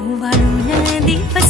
उवलुन दिवस